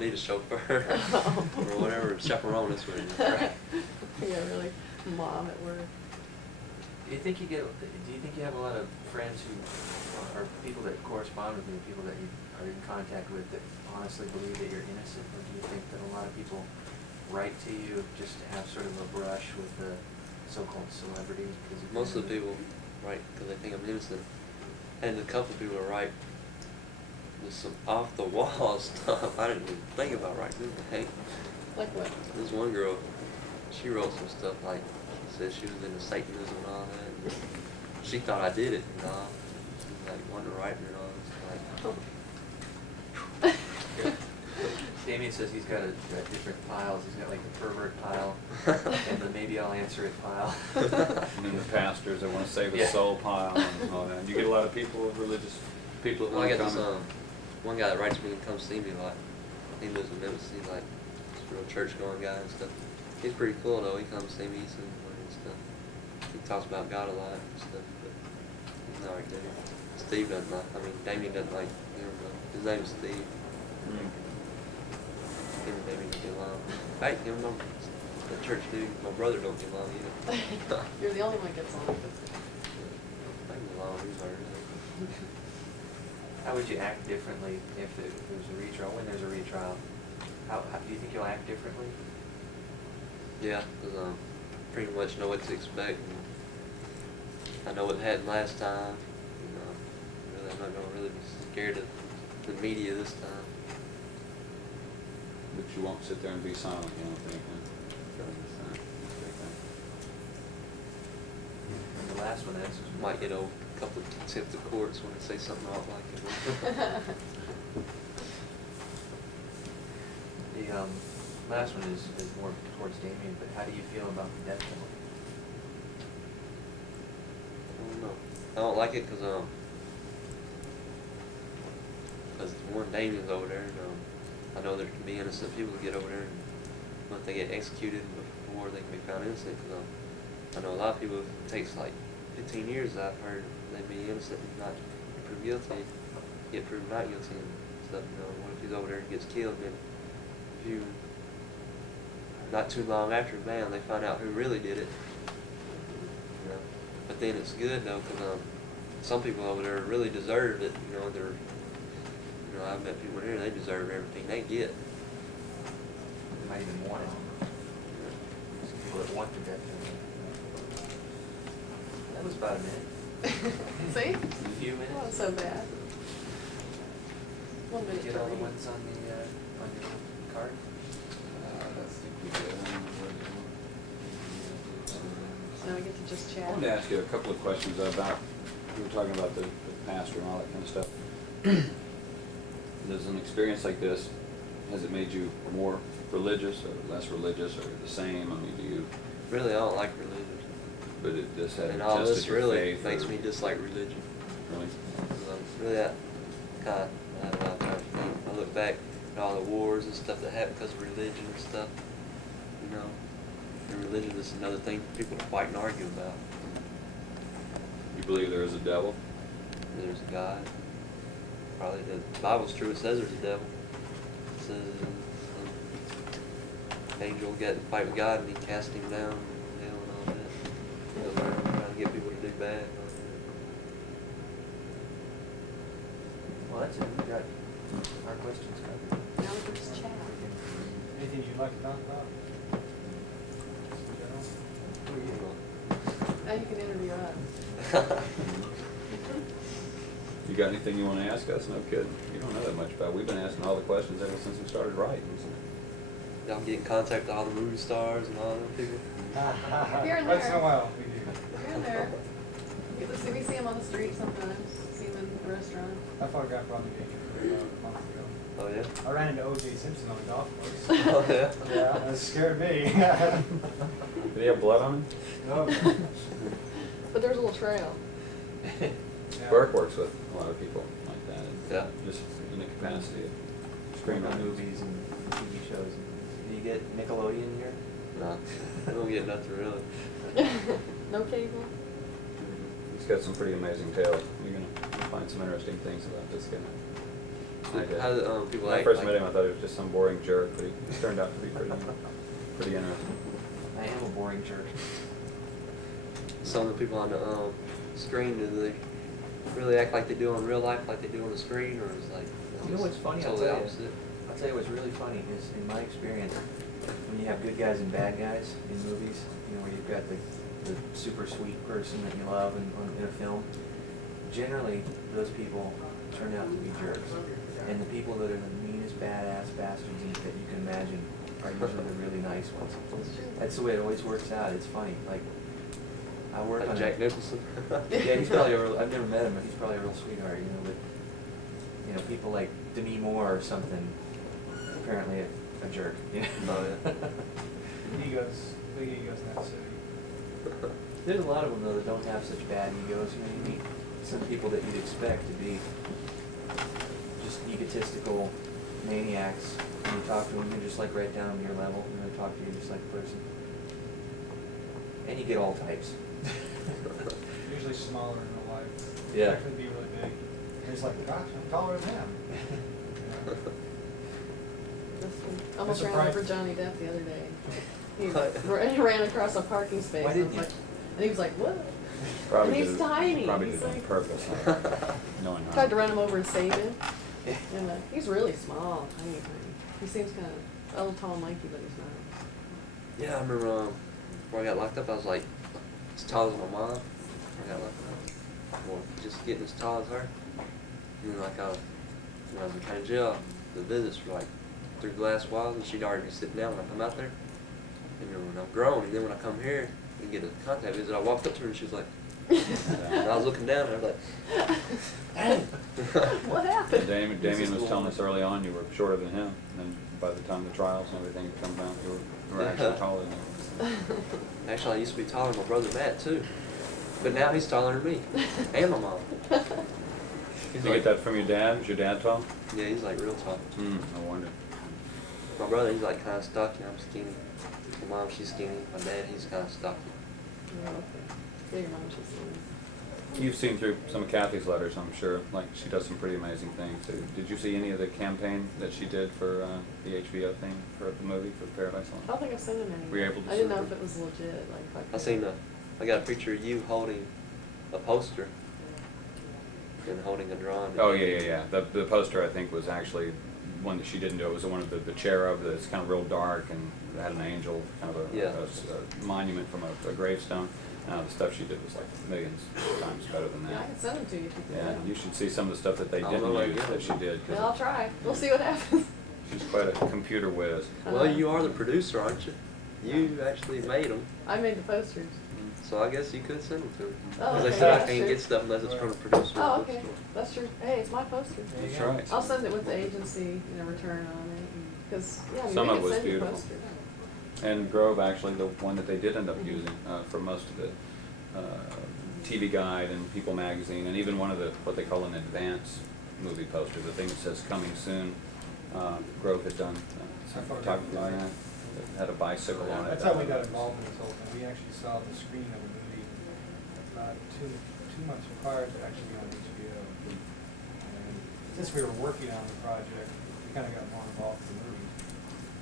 need a chauffeur or whatever, chaperone us with. Right. Yeah, really, mom at work. Do you think you have a lot of friends who are people that correspond with you, people that you are in contact with that honestly believe that you're innocent, or do you think that a lot of people write to you just to have sort of a brush with the so-called celebrity? Most of the people write because they think I'm innocent, and a couple of people write just some off the wall stuff. I didn't even think about writing anything. Like what? This one girl, she wrote some stuff like she said she was into Satanism and all that. And she thought I did it, you know. She was like wanting to write me and all this. Like, Damien says he's got different piles. He's got like the pervert pile and the maybe I'll answer it pile. And then the pastors that want to save his soul pile and all that. You get a lot of people, religious people that well, I want to got come. this one guy that writes me and comes see me like he lives in Memphis. He's like this real church going guy and stuff. He's pretty cool though. He comes see me and stuff. He talks about God a lot and stuff, but he's not like that. Steve doesn't like. I mean, Damien doesn't like him. His name's Steve. Him and Damien don't get along. Hey, him and the church dude, my brother don't get along either. You're the only one that gets along with it. I get along. He's hard. How would you act differently if there was a retrial? When there's a retrial, how do you think you'll act differently? Yeah, because pretty much know what to expect. And I know what happened last time. You know, really, I'm not going to really be scared of the media this time. But you won't sit there and be silent, you don't think, huh? And the last one is Might get a couple of contempt of courts when they say something I don't like it. the last one is more towards Damien, but how do you feel about the death penalty? I don't know. I don't like it because one Damien's over there, and I know there can be innocent people that get over there, and once they get executed before they can be found innocent. Because I know a lot of people, it takes like 15 years. I've heard they'd be innocent and not get proved guilty, get proved not guilty and stuff. You know, what if he's over there and gets killed? And if you, not too long after, bam, they find out who really did it. You know, but then it's good though, because some people over there really deserve it. You know, I've met people here, they deserve everything they get. They might even want it. Some people that want the death penalty. That was about a minute. See? A few minutes. Not so bad. 1 minute. Get all the 30. ones on your card. I think we did. Now we get to just I chat. wanted to ask you a couple of questions about, we were talking about the pastor and all that kind of stuff. Does an experience like this, has it made you more religious or less religious or the same? I mean, do you? Really, I don't like religion. But it just had And all tested this your really faith makes or- me dislike religion. Really? Really, I have a lot of time to think. I look back at all the wars and stuff that happened because of religion and stuff. You know, and religion is another thing for people to fight and argue about. You believe there is a devil? There's a God. Probably the Bible's true. It says there's a devil. It says an angel got in a fight with God and he cast him down and hell and all that. He goes around trying to get people to do bad. And all that. Well, that's it. We got our questions covered. Now we can just chat. Anything you'd like to talk about? Who are you? Now you can interview us. You got anything you want to ask us? No kidding. You don't know that much about it. We've been asking all the questions ever since we started writing. So. Y'all get in contact with all the movie stars and all them people. Here and Once in there. a while, we do. Here and there. We see him on the street sometimes. See him in the restaurant. I photographed Rodney Dangerfield about a month ago. Oh yeah? I ran into O.J. Simpson on the golf course. Oh yeah? Yeah, that scared me. Did he have blood on him? No. But there's a little trail. Yeah. Burke works with a lot of people like that. Yeah. Just in the capacity of Screen on screenwriters. movies and TV shows. Do you get Nickelodeon here? No, I don't get nothing really. No cable? He's got some pretty amazing tales. You're going to find some interesting things about this guy. He did. How do people When I act first like- met him, I thought he was just some boring jerk, but he turned out to be pretty interesting. I am a boring jerk. Some of the people on the screen, do they really act like they do in real life, like they do on the screen, or is it like You know what's funny? I'll totally tell you. opposite? I'll tell you what's really funny is, in my experience, when you have good guys and bad guys in movies, you know, where you've got the super sweet person that you love in a film, generally those people turn out to be jerks. And the people that are the meanest badass bastards that you can imagine are usually the really nice ones. That's the way it always works out. It's funny. Like, I work Like on Jack Nicholson. Yeah, he's probably a real, I've never met him, but he's probably a real sweetheart, you know, but, you know, people like Demi Moore or something, apparently a jerk, you know? Oh, yeah. Big egos in that city. There's a lot of them, though, that don't have such bad egos. You know, you meet some people that you'd expect to be just egotistical maniacs. When you talk to them, they're just like right down to your level, and they talk to you just like a person. And you get all types. Usually smaller in real life. Yeah. Actually be really big. And it's like, gosh, I'm taller than him. You know? Almost That's ran a over pri- Johnny Depp the other day. He What? ran across a parking space. Why and I didn't was you? like- And he was like, what? Probably And he's did it- tiny. Probably He's did it on like- purpose, knowing how. Tried to run him over and save him. And he's really small, tiny. He seems kind of a little tall and lanky, but he's not. Yeah, I remember before I got locked up, I was like as tall as my mom. Before I got locked up. Well, just getting as tall as her. And then like when I was in county jail, the visits were like through glass walls, and she'd already be sitting down when I come out there. And then when I'm grown, and then when I come here and get a contact visit, I walked up to her and she was like, and I was looking down and I was like, dang. What happened? Damien was telling us early on you were shorter than him, and then by the time the trials and everything come down, you were actually taller than him. Actually, I used to be taller than my brother Matt too, but now he's taller than me and my mom. Did you get that from your dad? Was your dad tall? Yeah, he's like real tall. No wonder. My brother, he's like kind of stocky. I'm skinny. My mom, she's skinny. My dad, he's kind of stocky. Oh, okay. Yeah, your mom should see You've seen through some of Kathy's letters, I'm sure. Like, she does some pretty amazing things. Did you see any of the campaign that she did for the HBO thing for the movie for Paradise I Lost? don't think I've seen him any. Were you able to I didn't see know it? if it was legit. Like, if I I could- seen I got a picture of you holding a poster and holding a drawing. Oh, yeah. The poster, I think, was actually one that she didn't do. It was one of the cherub that's kind of real dark and had an angel, kind of Yeah. a monument from a gravestone. The stuff she did was like millions of times better than Yeah, I that. can send them to you if you can. Yeah, you should see some of the stuff that they I don't know where didn't to use get that she it. did. 'cause Yeah, I'll try. We'll see what happens. She's quite a computer whiz. Well, you are the producer, aren't you? You actually made them, I made the posters. so I guess you could send them to her. Oh, Because okay, they said I that's can't true. get stuff unless it's from a producer. or a Oh, okay. bookstore. That's true. Hey, it's my poster. There you That's go. right. I'll send it with the agency, return on it. Because, yeah, I mean, Some they of it can was send you beautiful. posters. And Grove, actually, the one that they did end up using for most of it, TV Guide and People Magazine, and even one of the, what they call an advance movie poster, the thing that says coming soon, Grove had done some photography on that. It had a bicycle on it. That's how we got involved in this whole thing. We actually saw the screening of a movie two months prior to actually being on HBO. And since we were working on the project, we kind of got more involved in the movie.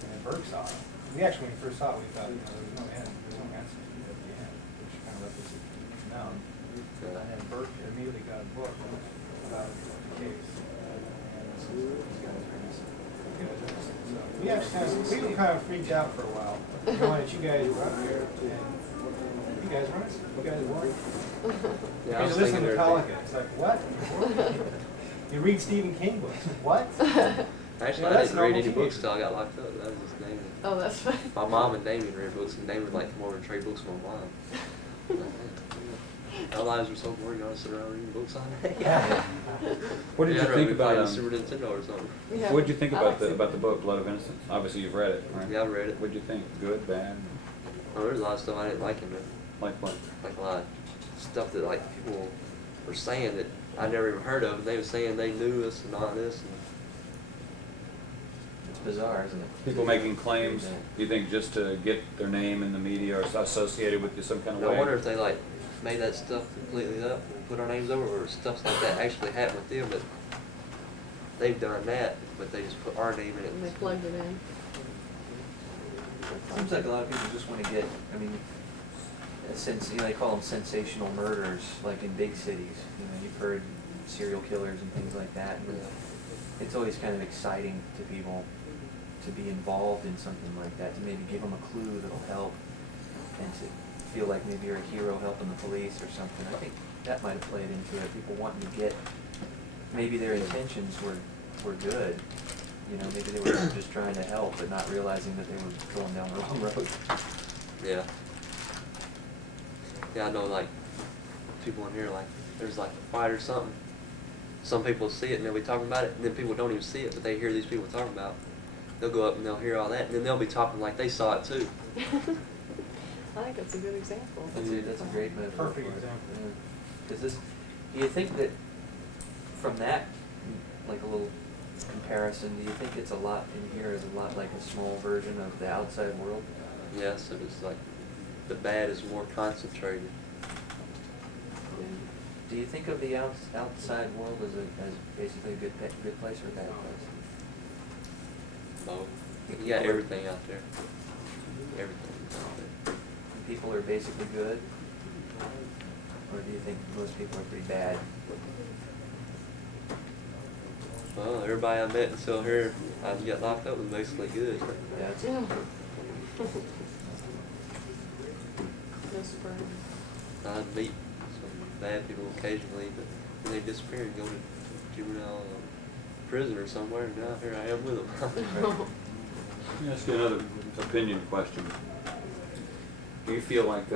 And then Burke saw it. We actually, when we first saw it, we thought, there was no answer at the end, which kind of left us down. And then Burke immediately got a book about the case. And so these guys are innocent. You guys are innocent. So we actually we were kind of freaked out for a while. We wanted you guys were up here, and you guys weren't. You guys weren't. Yeah, I You was listen thinking to there. Metallica. It's like, what? You read Stephen King books. What? Actually, Yeah, I that's didn't read normal any books teenager. till I got locked up. That was just Damien. Oh, that's fine. My mom and Damien read books, and Damien would like come over and trade books with my mom. Our lives were so boring. I was sitting around reading books all day. What did Yeah, you I'd think rather be about playing Super Nintendo or something? Yeah, What did you think I about like the to- book Blood of Innocence? Obviously, you've read it, right? Yeah, I've read it. What did you think? Good, bad? Well, there's a lot of stuff I didn't like in it. Like what? Like a lot of stuff that like people were saying that I never even heard of. And they were saying they knew us and all this. And It's bizarre, isn't it? People making claims, you think just to get their name in the media or associated with you some kind of way? I wonder if they like made that stuff completely up and put our names over, or stuff like that actually happened with them. But they've done that, but they just put our name in it. And they plugged it in. Seems like a lot of people just wanna get, I mean, since, you know, they call them sensational murders, like in big cities. You know, you've heard serial killers and things like that. And it's always kind of exciting to people to be involved in something like that, to maybe give them a clue that'll help, and to feel like maybe you're a hero helping the police or something. I think that might have played into it. People wanting to get, maybe their intentions were good. You know, maybe they were just trying to help, but not realizing that they were going down the wrong road. Yeah. Yeah, I know, like, people in here, like, there's like a fight or something. Some people see it and they'll be talking about it, and then people don't even see it, but they hear these people talking about it. They'll go up and they'll hear all that, and then they'll be talking like they saw it too. I think that's a good example. That's a great metaphor. Perfect for it. example. Yeah. 'Cause this, do you think that from that, like a little comparison, do you think it's a lot in here is a lot like a small version of the outside world? Yeah, so it's like the bad is more concentrated. Do you think of the outside world as basically a good place or a bad place? Oh, you got everything out there. Everything out there. People are basically good? Or do you think most people are pretty bad? Well, everybody I met until here, I got locked up was basically good. Yeah, it's, Yeah. No surprise. I'd meet some bad people occasionally, but then they disappear and go to juvenile prison or somewhere, and now here I am with them. Let me ask you another opinion question. Do you feel like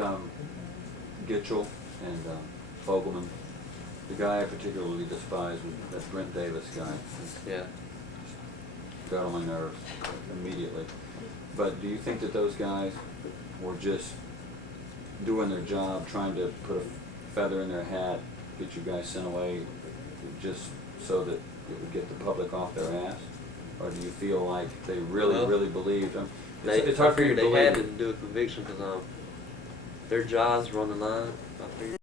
Gitchell and Fogelman, the guy I particularly despise was that Brent Davis guy, Yeah. got on my nerves immediately. But do you think that those guys were just doing their job, trying to put a feather in their hat, get you guys sent away, just so that it would get the public off their ass? Or do you feel like they really, Well, really believed them? It's hard for you to believe. They had to do a conviction because their jobs were on the line. I figured.